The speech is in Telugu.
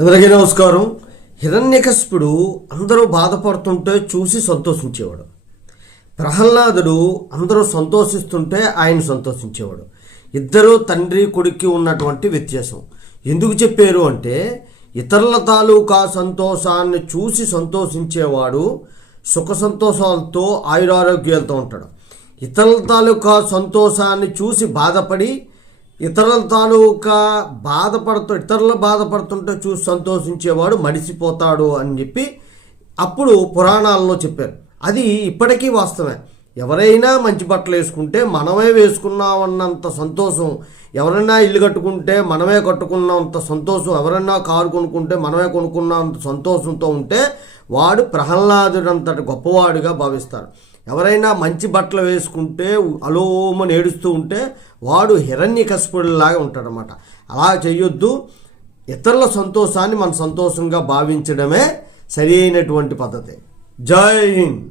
అందరికీ నమస్కారం. హిరణ్యకశిపుడు అందరూ బాధపడుతుంటే చూసి సంతోషించేవాడు. ప్రహ్లాదుడు అందరూ సంతోషిస్తుంటే ఆయన సంతోషించేవాడు. ఇద్దరు తండ్రి కొడుక్కి ఉన్నటువంటి వ్యత్యాసం. ఎందుకు చెప్పారు అంటే ఇతరుల తాలూకా సంతోషాన్ని చూసి సంతోషించేవాడు సుఖ సంతోషాలతో ఆయురారోగ్యాలతో ఉంటాడు. ఇతరుల తాలూకా సంతోషాన్ని చూసి బాధపడి ఇతరుల తాలూకా బాధపడుతూ ఇతరులు బాధపడుతుంటే చూసి సంతోషించేవాడు మడిసిపోతాడు అని చెప్పి అప్పుడు పురాణాల్లో చెప్పారు. అది ఇప్పటికీ వాస్తవమే. ఎవరైనా మంచి బట్టలు వేసుకుంటే మనమే వేసుకున్నామన్నంత సంతోషం. ఎవరైనా ఇల్లు కట్టుకుంటే మనమే కట్టుకున్నంత సంతోషం. ఎవరైనా కారు కొనుక్కుంటే మనమే కొనుక్కున్నంత సంతోషంతో ఉంటే వాడు ప్రహ్లాదుడంతటి గొప్పవాడుగా భావిస్తారు. ఎవరైనా మంచి బట్టలు వేసుకుంటే అలోమని ఏడుస్తూ ఉంటే వాడు హిరణ్య కసిపుడిలాగా ఉంటాడనమాట అలా చేయొద్దు. ఇతరుల సంతోషాన్ని మన సంతోషంగా భావించడమే సరి అయినటువంటి పద్ధతి. జై హింద్.